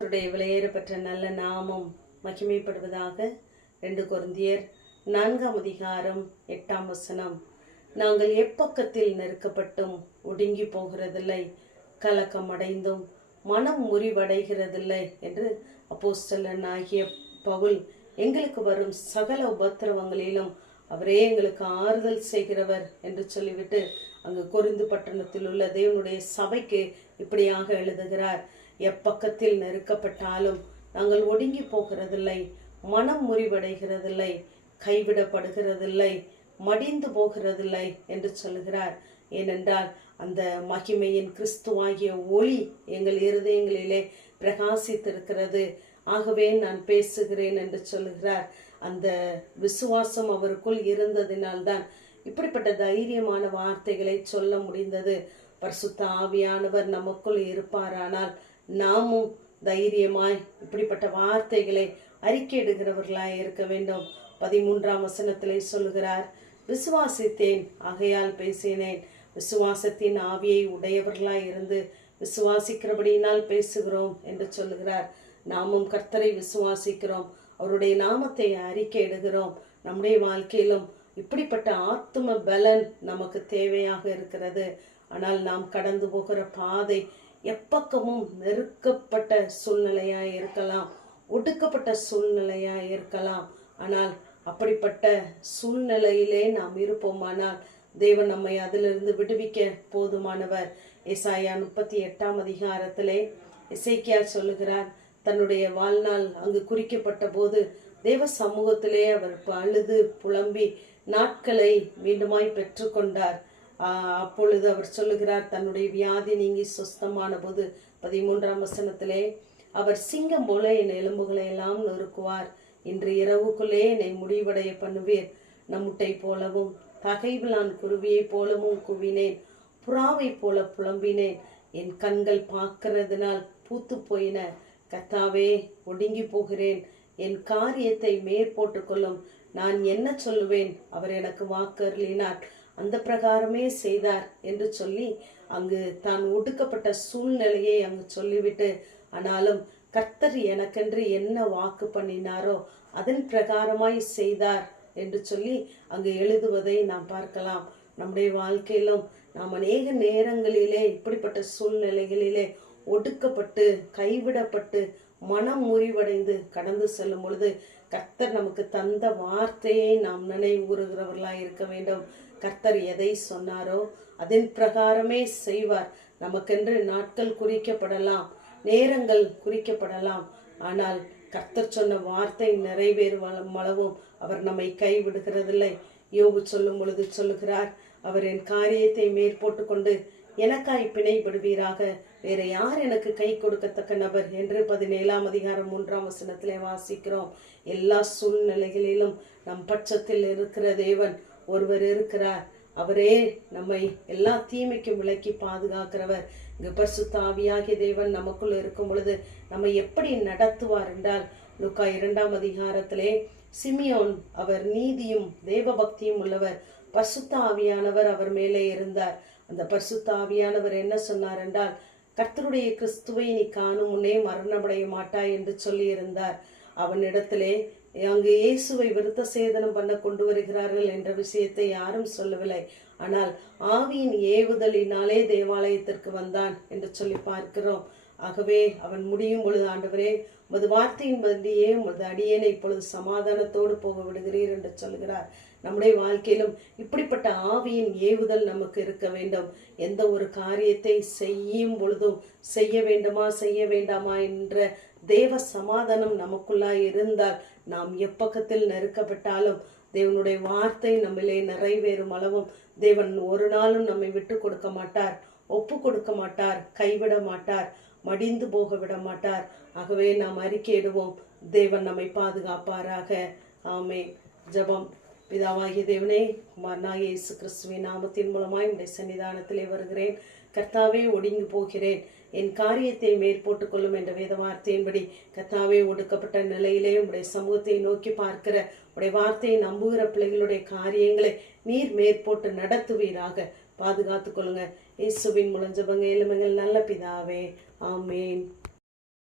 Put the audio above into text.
அவருடைய விலையேறப்பெற்ற நல்ல நாமம் மகிமைப்படுவதாக ரெண்டு குருந்தியர் நான்காம் அதிகாரம் எட்டாம் வசனம். நாங்கள் எப்பக்கத்தில் நெருக்கப்பட்டும் ஒடுங்கி போகிறதில்லை கலக்கம் அடைந்தும் மனம் முறிவடைகிறதில்லை என்று அப்போஸ்டலன் ஆகிய பவுல் எங்களுக்கு வரும் சகல உபத்திரவங்களிலும் அவரே எங்களுக்கு ஆறுதல் செய்கிறவர் என்று சொல்லிவிட்டு அங்கு கொரிந்து பட்டணத்தில் உள்ள தேவனுடைய சபைக்கு இப்படியாக எழுதுகிறார். எப்பக்கத்தில் நெருக்கப்பட்டாலும் நாங்கள் ஒடுங்கி போகிறதில்லை மனம் முறிவடைகிறதில்லை கைவிடப்படுகிறதில்லை மடிந்து போகிறதில்லை என்று சொல்கிறார். ஏனென்றால் அந்த மகிமையின் கிறிஸ்துவாகிய ஒளி எங்கள் இருதயங்களிலே பிரகாசித்திருக்கிறது. ஆகவே நான் பேசுகிறேன் என்று சொல்லுகிறார் அந்த விசுவாசம் அவருக்குள் இருந்ததினால்தான் இப்படிப்பட்ட தைரியமான வார்த்தைகளை சொல்ல முடிந்தது. பரிசுத்த ஆவியானவர் நமக்குள் இருப்பாரானால் நாமும் தைரியமாய் இப்படிப்பட்ட வார்த்தைகளை அறிக்கையிடுகிறவர்களாய் இருக்க வேண்டும். பதிமூன்றாம் வசனத்திலே சொல்லுகிறார் விசுவாசித்தேன் ஆகையால் பேசினேன். விசுவாசத்தின் ஆவியை உடையவர்களாய் இருந்து விசுவாசிக்கிறபடியினால் பேசுகிறோம் என்று சொல்லுகிறார். நாமும் கர்த்தரை விசுவாசிக்கிறோம். அவருடைய நாமத்தை அறிக்கையிடுகிறோம். நம்முடைய வாழ்க்கையிலும் இப்படிப்பட்ட ஆத்தும பலன் நமக்கு தேவையாக இருக்கிறது. ஆனால் நாம் கடந்து போகிற பாதை எப்பக்கமும் நெருக்கப்பட்ட சூழ்நிலையா இருக்கலாம் ஒடுக்கப்பட்ட சூழ்நிலையா இருக்கலாம். ஆனால் அப்படிப்பட்ட சூழ்நிலையிலே நாம் இருப்போமானால் தேவன் நம்மை அதிலிருந்து விடுவிக்க போதுமானவர். இசாயா முப்பத்தி எட்டாம் அதிகாரத்திலே இசைக்கியா சொல்லுகிறார் தன்னுடைய வாழ்நாள் அங்கு குறிக்கப்பட்ட போது தேவ சமூகத்திலே அவர் அழுது புலம்பி நாட்களை மீண்டுமாய் பெற்றுக்கொண்டார். அப்பொழுது அவர் சொல்லுகிறார் தன்னுடைய வியாதி நீங்கி சுஸ்தமான போது பதிமூன்றாம் வசனத்திலே அவர் சிங்கம் போல என் எலும்புகளை எல்லாம் நொறுக்குவார். இன்று இரவுக்குள்ளே என்னை முடிவடைய பண்ணுவீர். நம்முட்டை போலவும் தகைவிலான் குருவியைப் போலவும் குவினேன். புறாவை போல புலம்பினேன். என் கண்கள் பார்க்கிறதுனால் பூத்து போயின. கத்தாவே ஒடுங்கி போகிறேன். என் காரியத்தை மேற்போட்டுக் கொள்ளும். நான் என்ன சொல்லுவேன்? அவர் எனக்கு வாக்கருளினார். அந்த பிரகாரமே செய்தார் என்று சொல்லி அங்கு தான் ஒடுக்கப்பட்ட சூழ்நிலையை அங்கு சொல்லிவிட்டு ஆனாலும் கர்த்தர் எனக்கென்று என்ன வாக்கு பண்ணினாரோ அதன் பிரகாரமாய் செய்தார் என்று சொல்லி அங்கு எழுதுவதை நாம் பார்க்கலாம். நம்முடைய வாழ்க்கையிலும் நாம் அநேக நேரங்களிலே இப்படிப்பட்ட சூழ்நிலைகளிலே ஒடுக்கப்பட்டு கைவிடப்பட்டு மனம் முறிவடைந்து கடந்து செல்லும் பொழுது கர்த்தர் நமக்கு தந்த வார்த்தையை நாம் நினைவுறுகிறவர்களாய் இருக்க வேண்டும். கர்த்தர் எதை சொன்னாரோ அதன் பிரகாரமே செய்வார். நமக்கென்று நாட்கள் குறிக்கப்படலாம் நேரங்கள் குறிக்கப்படலாம். ஆனால் கர்த்தர் சொன்ன வார்த்தை நிறைவேறும் அளவும் அவர் நம்மை கைவிடுகிறதில்லை. யோபு சொல்லும் பொழுது சொல்லுகிறார் அவர் என் காரியத்தை மேற்போட்டு கொண்டு எனக்காய் பிணைப்படுவீராக வேற யார் எனக்கு கை கொடுக்கத்தக்க நபர் என்று பதினேழாம் அதிகாரம் மூன்றாம் வசனத்திலே வாசிக்கிறோம். எல்லா சூழ்நிலைகளிலும் நம் பட்சத்தில் இருக்கிற தேவன் ஒருவர் இருக்கிறார். அவரே நம்மை எல்லா தீமைக்கும் விலக்கி பாதுகாக்கிறவர். இங்கு ஆவியாகிய தேவன் நமக்குள் இருக்கும் பொழுது நம்மை எப்படி நடத்துவார் என்றால் லுக்கா இரண்டாம் அதிகாரத்திலே சிமியோன் அவர் நீதியும் தேவபக்தியும் உள்ளவர். பசுத்த ஆவியானவர் அவர் மேலே இருந்தார். அந்த பரிசுத்தாவியானவர் என்ன சொன்னார் என்றால் கர்த்தருடைய கிறிஸ்துவை நீ காணும் உன்னே மரணமடைய மாட்டாய் என்று சொல்லியிருந்தார். அவனிடத்திலே அங்கு இயேசுவை விருத்த சேதனம் பண்ண கொண்டு வருகிறார்கள் என்ற விஷயத்தை யாரும் சொல்லவில்லை. ஆனால் ஆவியின் ஏவுதலினாலே தேவாலயத்திற்கு வந்தான் என்று சொல்லி பார்க்கிறோம். ஆகவே அவன் முடியும் பொழுது ஆண்டவரே உமது வார்த்தையின் மத்தியே உமது அடியேனை இப்பொழுது சமாதானத்தோடு போக விடுகிறீர் என்று சொல்கிறார். நம்முடைய வாழ்க்கையிலும் இப்படிப்பட்ட ஆவியின் ஏவுதல் நமக்கு இருக்க வேண்டும். எந்த ஒரு காரியத்தை செய்யும் பொழுதும் செய்ய வேண்டுமா செய்ய வேண்டாமா என்ற தேவ சமாதானம் நமக்குள்ளாய் இருந்தால் நாம் எப்பக்கத்தில் நெருக்கப்பட்டாலும் தேவனுடைய வார்த்தை நம்மிலே நிறைவேறும் அளவும் தேவன் ஒரு நாளும் நம்மை விட்டு கொடுக்க மாட்டார் ஒப்பு கொடுக்க மாட்டார் கைவிட மாட்டார். மடிந்து போக விட மாட்டார் ஆகவே நாம் அறிக்கையிடுவோம். தேவன் நம்மை பாதுகாப்பாராக. ஆமே ஜபம். பிதாவாகிய தேவனே குமாரனாகிய இயேசு கிறிஸ்துவின் நாமத்தின் மூலமாய் உடைய சன்னிதானத்திலே வருகிறேன். கர்த்தாவே ஒடுங்கி போகிறேன். என் காரியத்தை மேற்போட்டுக் கொள்ளும் என்ற வேத வார்த்தையின்படி கர்த்தாவே ஒடுக்கப்பட்ட நிலையிலே உடைய சமூகத்தை நோக்கி பார்க்கிற உடைய வார்த்தையை நம்புகிற பிள்ளைகளுடைய காரியங்களை நீர் மேற்போட்டு நடத்துவீராக. பாதுகாத்து கொள்ளுங்க இயேசுவின் முழஞ்சபங்க எலுமைகள் நல்ல பிதாவே. ஆமேன்.